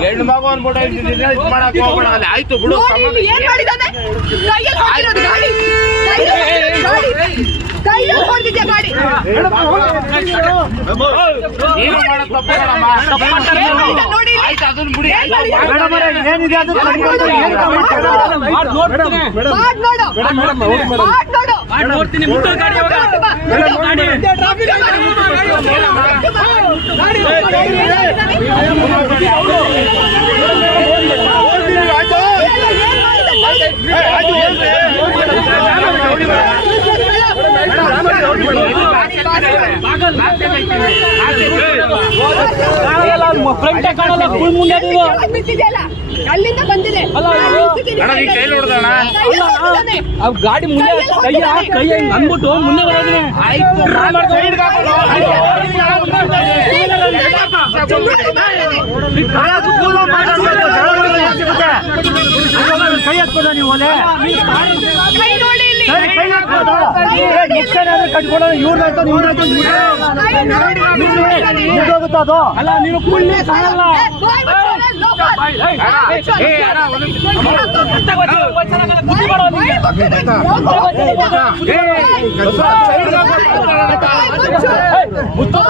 ಹೆಣ್ಣು ಮಗು ಅನ್ಬಿಟ್ಟು ಮಾಡಕ್ ಹೋಗ್ಬೇಡ. ಅಲ್ಲಿ ಆಯ್ತು ಬಿಡು. ನೀನು ಮಾಡಕ್ ತಪ್ಪಮ್ಮ. ಆಯ್ತು ಅದನ್ನ ಬಿಡಿ. ನೋಡ್ತೀನಿ ಅಲ್ಲಿಂದ ಬಂದಿದೆ ಗಾಡಿ ಮುಂದೆ ಕೈ ಅಂದ್ಬಿಟ್ಟು ಮುಂದೆ ಬರೋದ್ರೆ ಕೈ ಹಾಕ್ಬೋದ ನೀವು ಕಟ್ಕೊಡೋದು ಇವ್ರದಾಯ್ತು ಹೋಗುತ್ತಾ ಅದು ಅಲ್ಲ ನೀನು ಕೂಡಲೇ ಕಾಣಲ್ಲ. ಮುಚ್ಚು